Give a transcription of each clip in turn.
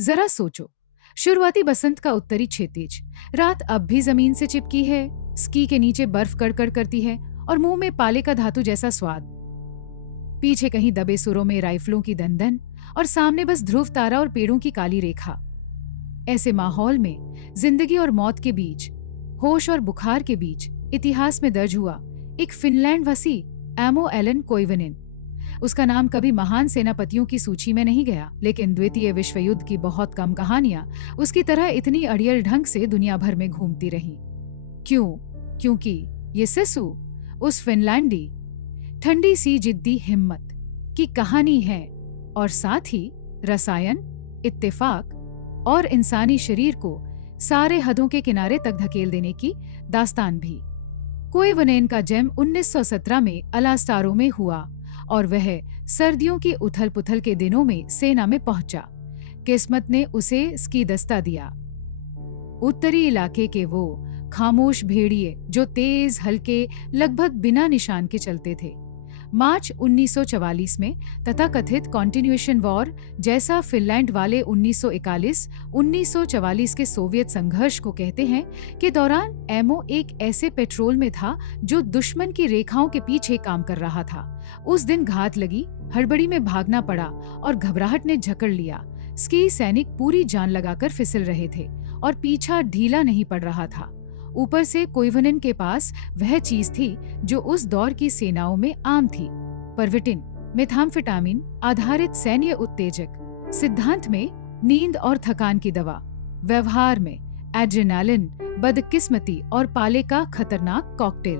जरा सोचो, शुरुआती बसंत का उत्तरी क्षितिज, रात अब भी जमीन से चिपकी है, स्की के नीचे बर्फ कड़कड़ करती है और मुंह में पाले का धातु जैसा स्वाद। पीछे कहीं दबे सुरों में राइफलों की दंदन और सामने बस ध्रुव तारा और पेड़ों की काली रेखा। ऐसे माहौल में जिंदगी और मौत के बीच, होश और बुखार के बीच इतिहास में दर्ज हुआ एक फिनलैंडवासी, एमो एलन कोइवनेन। उसका नाम कभी महान सेनापतियों की सूची में नहीं गया, लेकिन द्वितीय विश्व युद्ध की बहुत कम कहानियां उसकी तरह इतनी अड़ियल ढंग से दुनिया भर में घूमती रहीं। क्यों? क्योंकि ये सिसु उस फिनलैंडी ठंडी सी जिद्दी हिम्मत की कहानी है, और साथ ही रसायन, इत्तेफाक और इंसानी शरीर को सारे हदों के किनारे तक धकेल देने की दास्तान भी। कोइवनेन का जन्म 1917 में अलास्टारो में हुआ और वह सर्दियों की उथल पुथल के दिनों में सेना में पहुंचा। किस्मत ने उसे स्की दस्ता दिया। उत्तरी इलाके के वो खामोश भेड़िए जो तेज, हल्के, लगभग बिना निशान के चलते थे। मार्च 1944 में तथाकथित कॉन्टिन्यूएशन वॉर, जैसा फिनलैंड वाले 1941-1944 के सोवियत संघर्ष को कहते हैं, के दौरान एमो एक ऐसे पेट्रोल में था जो दुश्मन की रेखाओं के पीछे काम कर रहा था। उस दिन घात लगी, हड़बड़ी में भागना पड़ा और घबराहट ने जकड़ लिया। स्की सैनिक पूरी जान लगाकर फिसल रहे थे और पीछा ढीला नहीं पड़ रहा था। ऊपर से कोइवनेन के पास वह चीज थी जो उस दौर की सेनाओं में आम थी, परविटिन, मेथाम्फेटामिन आधारित सैन्य उत्तेजक, सिद्धांत में नींद और थकान की दवा, व्यवहार में एड्रेनालिन, बदकिस्मती और पाले का खतरनाक कॉकटेल।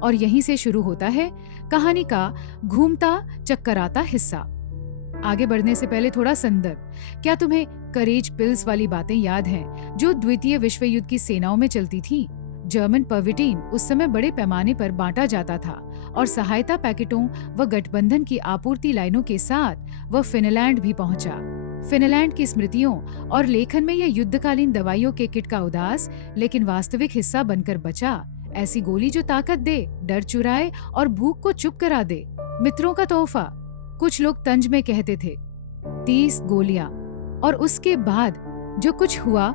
और यहीं से शुरू होता है कहानी का घूमता चक्कराता हिस्सा। आगे बढ़ने से पहले थोड़ा संदर्भ। क्या तुम्हें करेज पिल्स वाली बातें याद हैं जो द्वितीय विश्व युद्ध की सेनाओं में चलती थीं? जर्मन परविटीन उस समय बड़े पैमाने पर बांटा जाता था और सहायता पैकेटों व गठबंधन की आपूर्ति लाइनों के साथ वह फिनलैंड भी पहुंचा। फिनलैंड की स्मृतियों और लेखन में यह युद्धकालीन दवाइयों के किट का उदास लेकिन वास्तविक हिस्सा बनकर बचा। ऐसी गोली जो ताकत दे, डर चुराए और भूख को चुप करा दे। मित्रों का तोहफा। कुछ लोग तंज में कहते थे 30 गोलियां, और उसके बाद जो कुछ हुआ।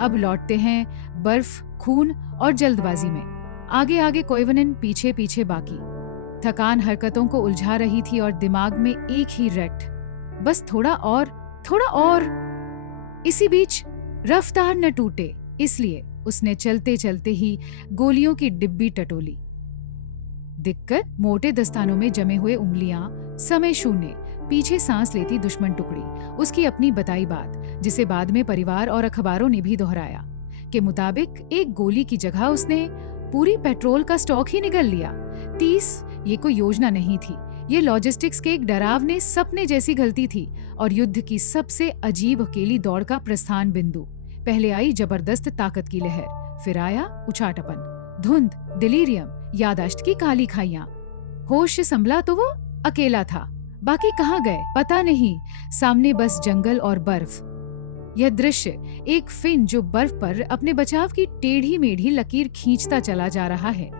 अब लौटते हैं बर्फ, खून और जल्दबाजी में। आगे आगे कोइवनेन, पीछे पीछे बाकी। थकान हरकतों को उलझा रही थी और दिमाग में एक ही रट, बस थोड़ा और, थोड़ा और। इसी बीच रफ्तार न टूटे, इसलिए उसने चलते चलते ही गोलियों की डिब्बी टटोली। दिक्कत, मोटे दस्तानों में जमे हुए उंगलियां, समय शून्य, पीछे सांस लेती दुश्मन टुकड़ी। उसकी अपनी बताई बात, जिसे बाद में परिवार और अखबारों ने भी दोहराया, के मुताबिक एक गोली की जगह उसने पूरी पेट्रोल का स्टॉक ही निगल लिया। 30, ये कोई योजना नहीं थी, ये लॉजिस्टिक्स के एक डरावने सपने जैसी गलती थी और युद्ध की सबसे अजीब अकेली दौड़ का प्रस्थान बिंदु। पहले आई जबरदस्त ताकत की लहर, फिर आया उचाटपन, धुंध, डिलीरियम, यादाश्त की काली खाइयां। होश से संभला तो वो अकेला था, बाकी कहाँ गए पता नहीं। सामने बस जंगल और बर्फ। यह दृश्य, एक फिन जो बर्फ पर अपने बचाव की टेढ़ी मेढ़ी लकीर खींचता चला जा रहा है,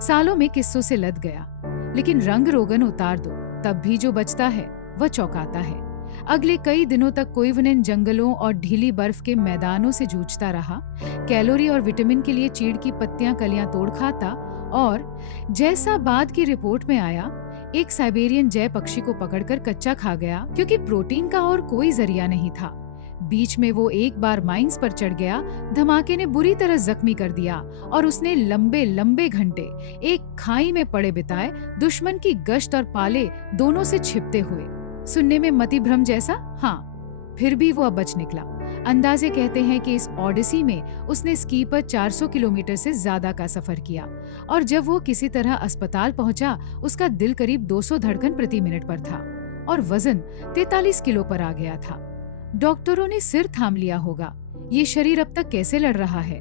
सालों में किस्सों से लद गया। लेकिन रंग रोगन उतार दो, तब भी जो बचता है वह चौंकाता है। अगले कई दिनों तक कोइवनेन जंगलों और ढीली बर्फ के मैदानों से जूझता रहा, कैलोरी और विटामिन के लिए चीड़ की पत्तियां कलियां तोड़ खाता, और जैसा बाद की रिपोर्ट में आया, एक साइबेरियन जय पक्षी को पकड़कर कच्चा खा गया क्योंकि प्रोटीन का और कोई जरिया नहीं था। बीच में वो एक बार माइंस पर चढ़ गया, धमाके ने बुरी तरह जख्मी कर दिया और उसने लंबे लंबे घंटे एक खाई में पड़े बिताए, दुश्मन की गश्त और पाले दोनों से छिपते हुए। सुनने में मति भ्रम जैसा, हाँ, फिर भी वो अब बच निकला। अंदाजे कहते हैं कि इस ओडिसी में उसने स्की पर 400 किलोमीटर से ज्यादा का सफर किया और जब वो किसी तरह अस्पताल पहुंचा, उसका दिल करीब 200 धड़कन प्रति मिनट पर था और वजन 43 किलो पर आ गया था। डॉक्टरों ने सिर थाम लिया होगा, ये शरीर अब तक कैसे लड़ रहा है?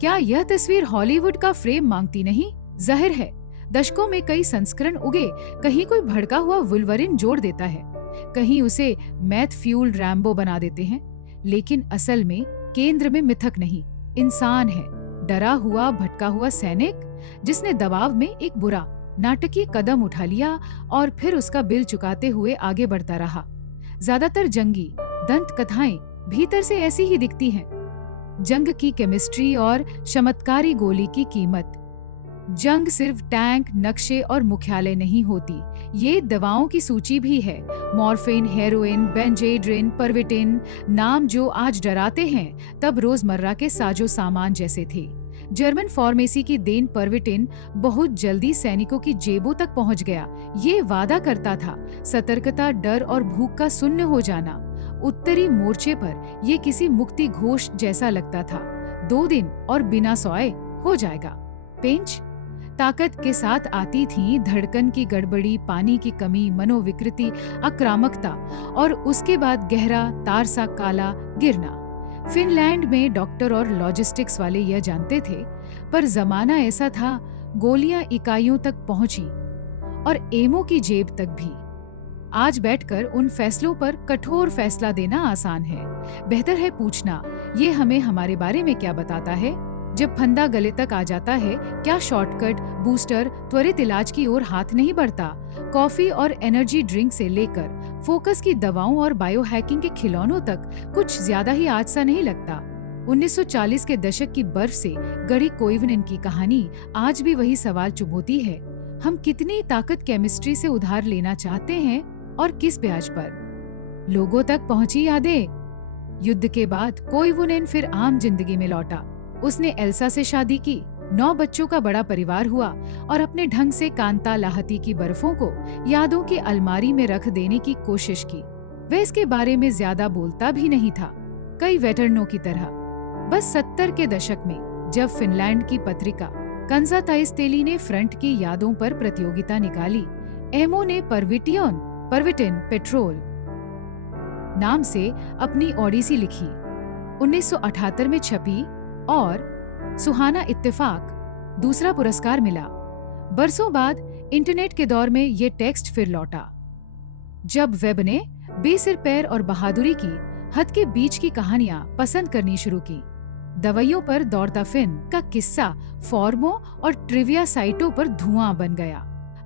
क्या यह तस्वीर हॉलीवुड का फ्रेम मांगती नहीं? जाहिर है दशकों में कई संस्करण उगे, कहीं कोई भड़का हुआ वुल्वरिन जोड़ देता है, कहीं उसे मैथ फ्यूल्ड रैम्बो बना देते हैं, लेकिन असल में केंद्र में मिथक नहीं, इंसान है, डरा हुआ भटका हुआ सैनिक जिसने दबाव में एक बुरा नाटकीय कदम उठा लिया और फिर उसका बिल चुकाते हुए आगे बढ़ता रहा। ज्यादातर जंगी दंत कथाएं भीतर से ऐसी ही दिखती हैं। जंग की केमिस्ट्री और चमत्कारी गोली की कीमत। जंग सिर्फ टैंक, नक्शे और मुख्यालय नहीं होती, ये दवाओं की सूची भी है। मॉर्फिन, हेरोइन, बेंजेड्रिन, परविटिन, नाम जो आज डराते हैं तब रोजमर्रा के साजो सामान जैसे थे। जर्मन फार्मेसी की देन परविटिन बहुत जल्दी सैनिकों की जेबों तक पहुंच गया। ये वादा करता था सतर्कता, डर और भूख का शून्य हो जाना। उत्तरी मोर्चे पर ये किसी मुक्ति घोष जैसा लगता था। 2 दिन और बिना सोए हो जाएगा। पेंच ताकत के साथ आती थी धड़कन की गड़बड़ी, पानी की कमी, मनोविकृति, आक्रामकता और उसके बाद गहरा तार सा काला गिरना। फिनलैंड में डॉक्टर और लॉजिस्टिक्स वाले यह जानते थे, पर जमाना ऐसा था गोलियां इकाइयों तक पहुंची और एमओ की जेब तक भी। आज बैठकर उन फैसलों पर कठोर फैसला देना आसान है। बेहतर है पूछना, ये हमें हमारे बारे में क्या बताता है। जब फंदा गले तक आ जाता है, क्या शॉर्टकट, बूस्टर, त्वरित इलाज की ओर हाथ नहीं बढ़ता। कॉफी और एनर्जी ड्रिंक से लेकर फोकस की दवाओं और बायोहैकिंग के खिलौनों तक कुछ ज्यादा ही आज सा नहीं लगता। 1940 के दशक की बर्फ से गढ़ी कोइवनेन की कहानी आज भी वही सवाल चुभोती है। हम कितनी ताकत केमिस्ट्री से उधार लेना चाहते हैं और किस ब्याज पर। लोगों तक पहुंची यादें। युद्ध के बाद कोइवनेन फिर आम जिंदगी में लौटा। उसने एल्सा से शादी की, 9 बच्चों का बड़ा परिवार हुआ और अपने ढंग से कांता लाहती की बर्फों को यादों की अलमारी में रख देने की कोशिश की। वह इसके बारे में ज्यादा बोलता भी नहीं था, कई वेटरनों की तरह। बस 70 के दशक में जब फिनलैंड की पत्रिका कंसाताइस्तेली ने फ्रंट की यादों पर प्रतियोगिता निकाली, एमओ ने परविटिन पेट्रोल नाम से अपनी ओडिसी लिखी। 1978 में छपी और सुहाना इत्तेफाक दूसरा पुरस्कार मिला। बरसों बाद इंटरनेट के दौर में ये टेक्स्ट फिर लौटा, जब वेब ने बेसिर पैर और बहादुरी की हद के बीच की कहानियां पसंद करनी शुरू की। दवाइयों पर दौड़ता फिन का किस्सा फॉर्मो और ट्रिविया साइटों पर धुआं बन गया।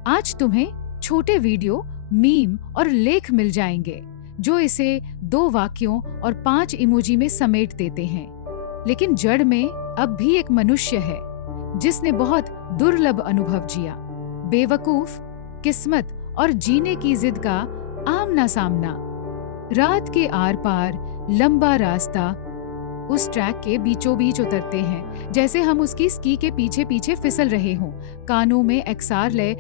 आज तुम्हें छोटे वीडियो, मीम और लेख मिल जाएंगे जो इसे 2 वाक्यों और 5 इमोजी में समेट देते हैं। लेकिन जड़ में अब भी एक मनुष्य है जिसने बहुत दुर्लभ अनुभव जिया। बेवकूफ, किस्मत और जीने की जिद का आमना सामना। रात के आर पार लंबा रास्ता, उस ट्रैक के बीचों बीच उतरते हैं जैसे हम उसकी स्की के पीछे पीछे फिसल रहे हों। कानों में एक्सार लय,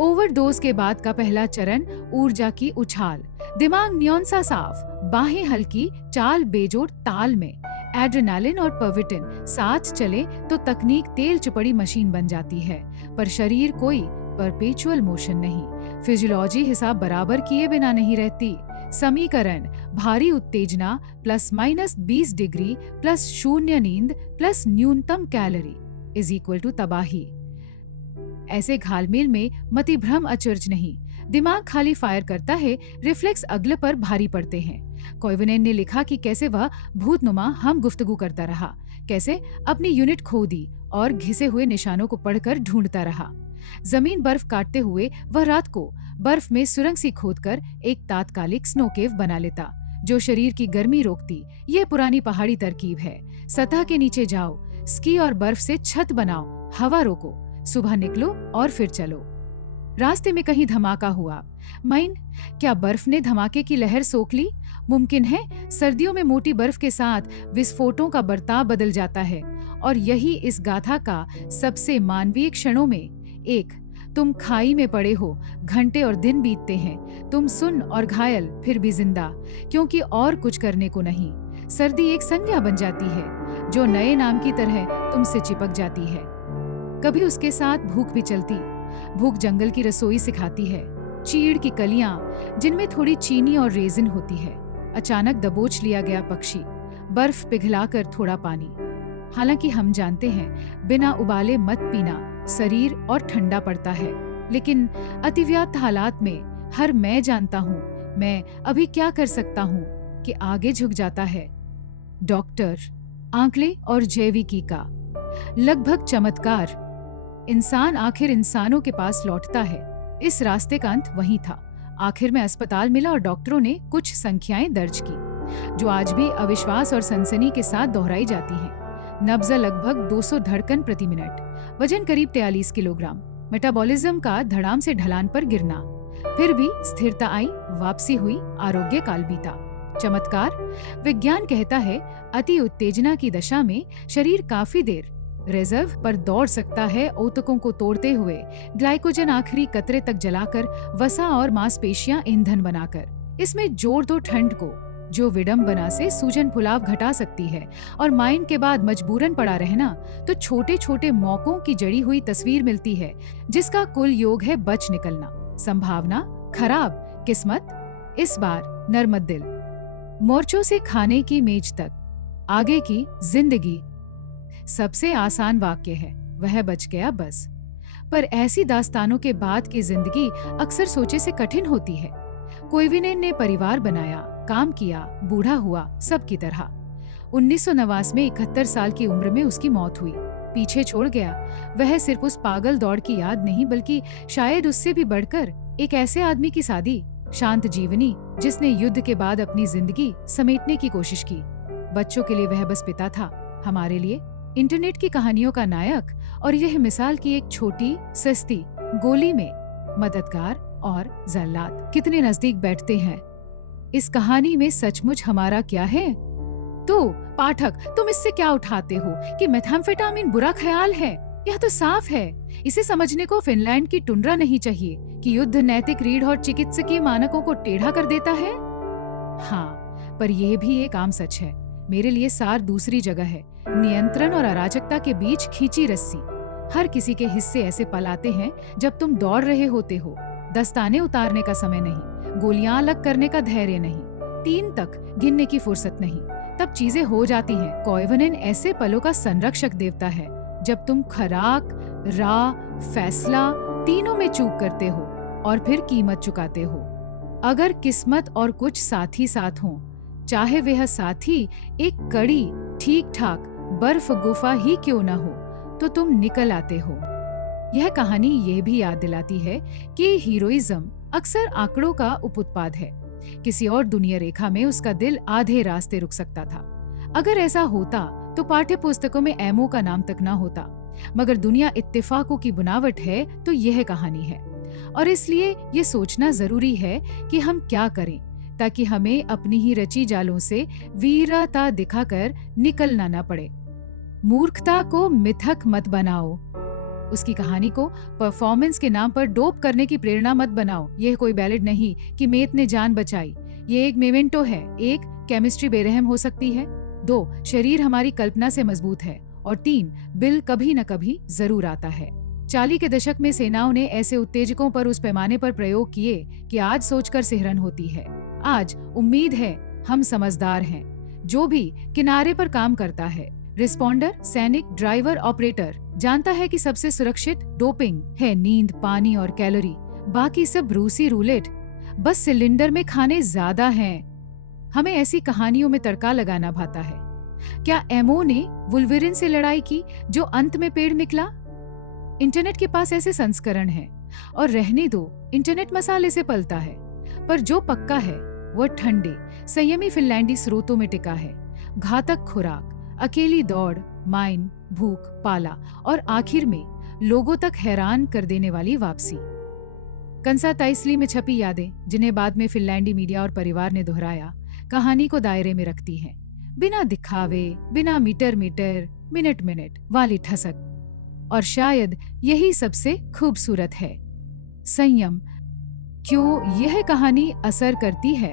ओवरडोज के बाद का पहला चरण, ऊर्जा की उछाल। दिमाग न्योन सा साफ, बाहें हल्की, चाल बेजोड़ ताल में। एड्रेनालिन और परविटिन साथ चले तो तकनीक तेल चुपड़ी मशीन बन जाती है, पर शरीर कोई परपेचुअल मोशन नहीं। फिजियोलॉजी हिसाब बराबर किए बिना नहीं रहती। समीकरण भारी उत्तेजना ±20 डिग्री प्लस शून्य नींद प्लस न्यूनतम कैलोरी इज इक्वल टू तबाही। ऐसे घालमेल में मति भ्रम अचरज नहीं। दिमाग खाली फायर करता है, रिफ्लेक्स अगले पर भारी पड़ते हैं। कोइवनेन ने लिखा कि कैसे वह भूतनुमा हम गुफ्तगू करता रहा, कैसे अपनी यूनिट खो दी और घिसे हुए निशानों को पढ़कर ढूंढता रहा। जमीन बर्फ काटते हुए वह रात को बर्फ में सुरंग सी खोदकर एक तात्कालिक स्नो केव बना लेता जो शरीर की गर्मी रोकती। यह पुरानी पहाड़ी तरकीब है। सतह के नीचे जाओ, स्की और बर्फ से छत बनाओ, हवा रोको, सुबह निकलो और फिर चलो। रास्ते में कहीं धमाका हुआ। माइन, क्या बर्फ ने धमाके की लहर सोख ली? मुमकिन है। सर्दियों में मोटी बर्फ के साथ विस्फोटों का बर्ताव बदल जाता है और यही इस गाथा का सबसे मानवीय क्षणों में एक। तुम खाई में पड़े हो, घंटे और दिन बीतते हैं, तुम सुन और घायल फिर भी जिंदा, क्योंकि और कुछ करने को नहीं। सर्दी एक संज्ञा बन जाती है जो नए नाम की तरह तुमसे चिपक जाती है। कभी उसके साथ भूख भी चलती। भूख जंगल की रसोई सिखाती है। चीड़ की कलियां जिनमें थोड़ी चीनी और रेजिन होती है। अचानक दबोच लिया गया पक्षी, बर्फ पिघलाकर थोड़ा पानी। हालांकि हम जानते हैं बिना उबाले मत पीना, शरीर और ठंडा पड़ता है। लेकिन अतिव्याप्त हालात में हर मैं जानता हूँ मैं अभी क्या कर सकता हूँ कि आगे झुक जाता है। डॉक्टर आंकले और जैविकी का लगभग चमत्कार। इंसान आखिर इंसानों के पास लौटता है। इस रास्ते का अंत वही था। आखिर में अस्पताल मिला और डॉक्टरों ने कुछ संख्याएं दर्ज की, जो आज भी अविश्वास और सनसनी के साथ दोहराई जाती हैं। नब्ज लगभग 200 धड़कन प्रति मिनट, वजन करीब 43 किलोग्राम, मेटाबॉलिज्म का धड़ाम से ढलान पर गिरना, फिर भी स्थिरता आई, वापसी हुई, आरोग्य काल बीता। चमत्कार, विज्ञान कहता है अति उत्तेजना की दशा में शरीर काफी देर रिजर्व पर दौड़ सकता है, ऊतकों को तोड़ते हुए, ग्लाइकोजन आखिरी कतरे तक जलाकर, वसा और मांसपेशियां ईंधन बनाकर। इसमें जोड़ दो ठंड को, जो विडंबना से सूजन फुलाव घटा सकती है, और माइन के बाद मजबूरन पड़ा रहना, तो छोटे छोटे मौकों की जड़ी हुई तस्वीर मिलती है, जिसका कुल योग है बच निकलना। संभावना, खराब किस्मत, इस बार नरमत दिल। मोर्चों से खाने की मेज तक, आगे की जिंदगी। सबसे आसान वाक्य है, वह बच गया बस। पर ऐसी दास्तानों के बाद की जिंदगी अक्सर सोचे से कठिन होती है। कोइविनेन ने परिवार बनाया, काम किया, बूढ़ा हुआ, सबकी तरह। 1989 में 71 साल की उम्र में उसकी मौत हुई। पीछे छोड़ गया वह सिर्फ उस पागल दौड़ की याद नहीं, बल्कि शायद उससे भी बढ़कर एक ऐसे आदमी की सादी, शांत जीवनी, जिसने युद्ध के बाद अपनी जिंदगी समेटने की कोशिश की। बच्चों के लिए वह बस पिता था, हमारे लिए इंटरनेट की कहानियों का नायक, और यह मिसाल की एक छोटी सस्ती गोली में मददगार और जल्लाद कितने नजदीक बैठते हैं। इस कहानी में सचमुच हमारा क्या है? तो पाठक, तुम इससे क्या उठाते हो कि मेथाम्फेटामिन बुरा ख्याल है? यह तो साफ है। इसे समझने को फिनलैंड की टुंड्रा नहीं चाहिए कि युद्ध नैतिक रीढ़ और चिकित्सकीय मानकों को टेढ़ा कर देता है। हाँ, पर यह भी एक आम सच है। मेरे लिए सार दूसरी जगह है। नियंत्रण और अराजकता के बीच खींची रस्सी। हर किसी के हिस्से ऐसे पल आते हैं जब तुम दौड़ रहे होते हो। दस्ताने उतारने का समय नहीं, गोलियां अलग करने का धैर्य नहीं, 3 तक गिनने की फुर्सत नहीं। तब चीजें हो जाती हैं। कोइवनेन ऐसे पलों का संरक्षक देवता है जब तुम खराक, राह, फैसला तीनों में चूक करते हो और फिर कीमत चुकाते हो। अगर किस्मत और कुछ साथी साथ हों, चाहे वह साथी एक कड़ी, ठीक ठाक बर्फ गुफा ही क्यों न हो, तो तुम निकल आते हो। यह कहानी यह भी याद दिलाती है कि हीरोइज्म अक्सर आंकड़ों का उपउत्पाद है। किसी और दुनिया रेखा में उसका दिल आधे रास्ते रुक सकता था। अगर ऐसा होता तो पाठ्य पुस्तकों में एमओ का नाम तक ना होता। मगर दुनिया इत्तेफाकों की बुनावट है तो यह कहानी है, और इसलिए ये सोचना जरूरी है कि हम क्या करें ताकि हमें अपनी ही रची जालों से वीरता दिखाकर निकलना न पड़े। मूर्खता को मिथक मत बनाओ। उसकी कहानी को परफॉर्मेंस के नाम पर डोप करने की प्रेरणा मत बनाओ। यह कोई बैलेड नहीं कि मेत ने जान बचाई। ये एक मेमेंटो है। 1, केमिस्ट्री बेरहम हो सकती है। 2, शरीर हमारी कल्पना से मजबूत है। और 3, बिल कभी न कभी जरूर आता है। 40 के दशक में सेनाओं ने ऐसे उत्तेजकों पर उस पैमाने पर प्रयोग किए कि आज सोचकर सिहरन होती है। आज उम्मीद है हम समझदार हैं। जो भी किनारे पर काम करता है, रिस्पॉन्डर, सैनिक, ड्राइवर, ऑपरेटर, जानता है कि सबसे सुरक्षित डोपिंग है नींद, पानी और कैलोरी। बाकी सब रूसी रूलेट, बस सिलेंडर में खाने ज्यादा हैं। हमें ऐसी कहानियों में तड़का लगाना भाता है। क्या एमओ ने वुल्वरिन से लड़ाई की जो अंत में पेड़ निकला? इंटरनेट के पास ऐसे संस्करण हैं, और रहने दो, इंटरनेट मसाले से पलता है, पर जो पक्का है वह ठंडे, संयमी फिनलैंडी स्रोतों में टिका है। घातक खुराक, अकेली दौड़, माइन, भूख, पाला और आखिर में लोगों तक हैरान कर देने वाली वापसी। कंसा ताइसली में छपी यादें, जिन्हें बाद में फिनलैंडी मीडिया और परिवार ने दोहराया, कहानी को दायरे में रखती हैं, बिना दिखावे, बिना मीटर मिनट वाली ठसक। और शायद यही सबसे खूबसूरत है, संयम। क्यों यह कहानी असर करती है?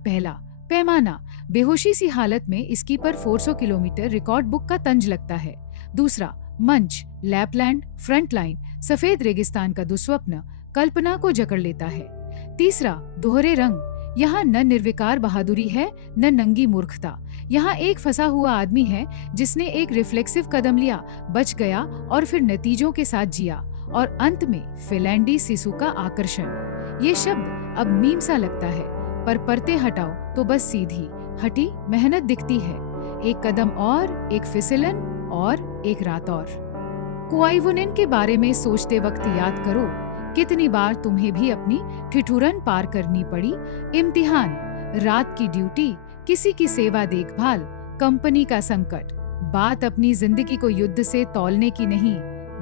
पहला, पैमाना। बेहोशी सी हालत में इसकी पर 400 किलोमीटर रिकॉर्ड बुक का तंज लगता है। दूसरा, मंच, लैपलैंड, फ्रंट लाइन, सफेद रेगिस्तान का दुस्वप्न कल्पना को जकड़ लेता है। तीसरा, दोहरे रंग। यहाँ न निर्विकार बहादुरी है, न नंगी मूर्खता। यहाँ एक फंसा हुआ आदमी है जिसने एक रिफ्लेक्सिव कदम लिया, बच गया और फिर नतीजों के साथ जिया। और अंत में फिनलैंडी सिसु का आकर्षण। ये शब्द अब मीम सा लगता है, पर परते हटाओ तो बस सीधी हटी मेहनत दिखती है। एक कदम और, एक फिसलन और, एक रात और। कोइवुनेन के बारे में सोचते वक्त याद करो कितनी बार तुम्हें भी अपनी ठिठुरन पार करनी पड़ी। इम्तिहान, रात की ड्यूटी, किसी की सेवा देखभाल, कंपनी का संकट। बात अपनी जिंदगी को युद्ध से तौलने की नहीं,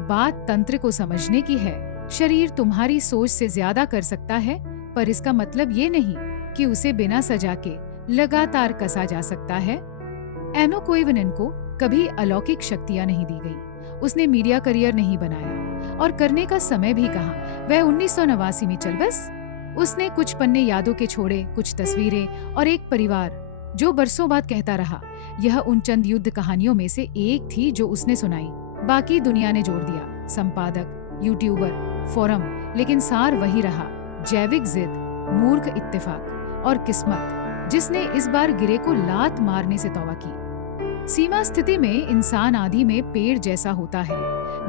बात तंत्र को समझने की है। शरीर तुम्हारी सोच से ज्यादा कर सकता है, पर इसका मतलब ये नहीं कि उसे बिना सजा के लगातार कसा जा सकता है। एनो कोइवनन को कभी अलौकिक शक्तियां नहीं दी गई। उसने मीडिया करियर नहीं बनाया और करने का समय भी कहा। वह 1989 में चल बस। उसने कुछ पन्ने यादों के छोड़े, कुछ तस्वीरें और एक परिवार जो बरसों बाद कहता रहा। यह उन चंद युद्ध कहानियों में से एक थी जो उसने सुनाई। बाकी दुनिया ने जोड़ दिया, संपादक, यूट्यूबर, फोरम, लेकिन सार वही रहा, जैविक जिद, मूर्ख इत्तेफाक और किस्मत जिसने इस बार गिरे को लात मारने से तौबा की। सीमा स्थिति में इंसान आदि में पेड़ जैसा होता है,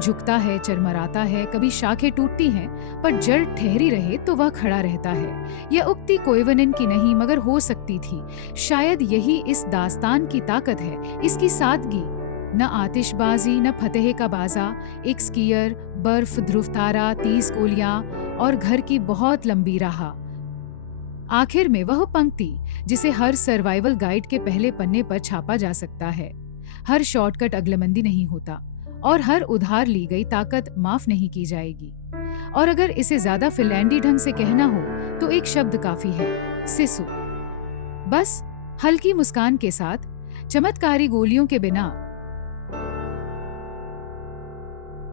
झुकता है, चरमराता है, कभी शाखें टूटती हैं, पर जड़ ठहरी रहे तो वह खड़ा रहता है। यह उक्ति कोइवनन की नहीं मगर हो सकती थी। शायद यही इस दास्तान की ताकत है, इसकी सादगी। न आतिशबाजी, न फतेह का बाजा, एक स्कीयर, बर्फ, ध्रुव तारा, 30 गोलियां और घर की बहुत लंबी राह। आखिर में वह पंक्ति जिसे हर सर्वाइवल गाइड के पहले पन्ने पर छापा जा सकता है। हर शॉर्टकट अक्लमंदी नहीं होता और हर उधार ली गई ताकत माफ नहीं की जाएगी। और अगर इसे ज्यादा फिनलैंडी ढंग से कहना हो तो एक शब्द काफी है, सिसु। बस हल्की मुस्कान के साथ, चमत्कारी गोलियों के बिना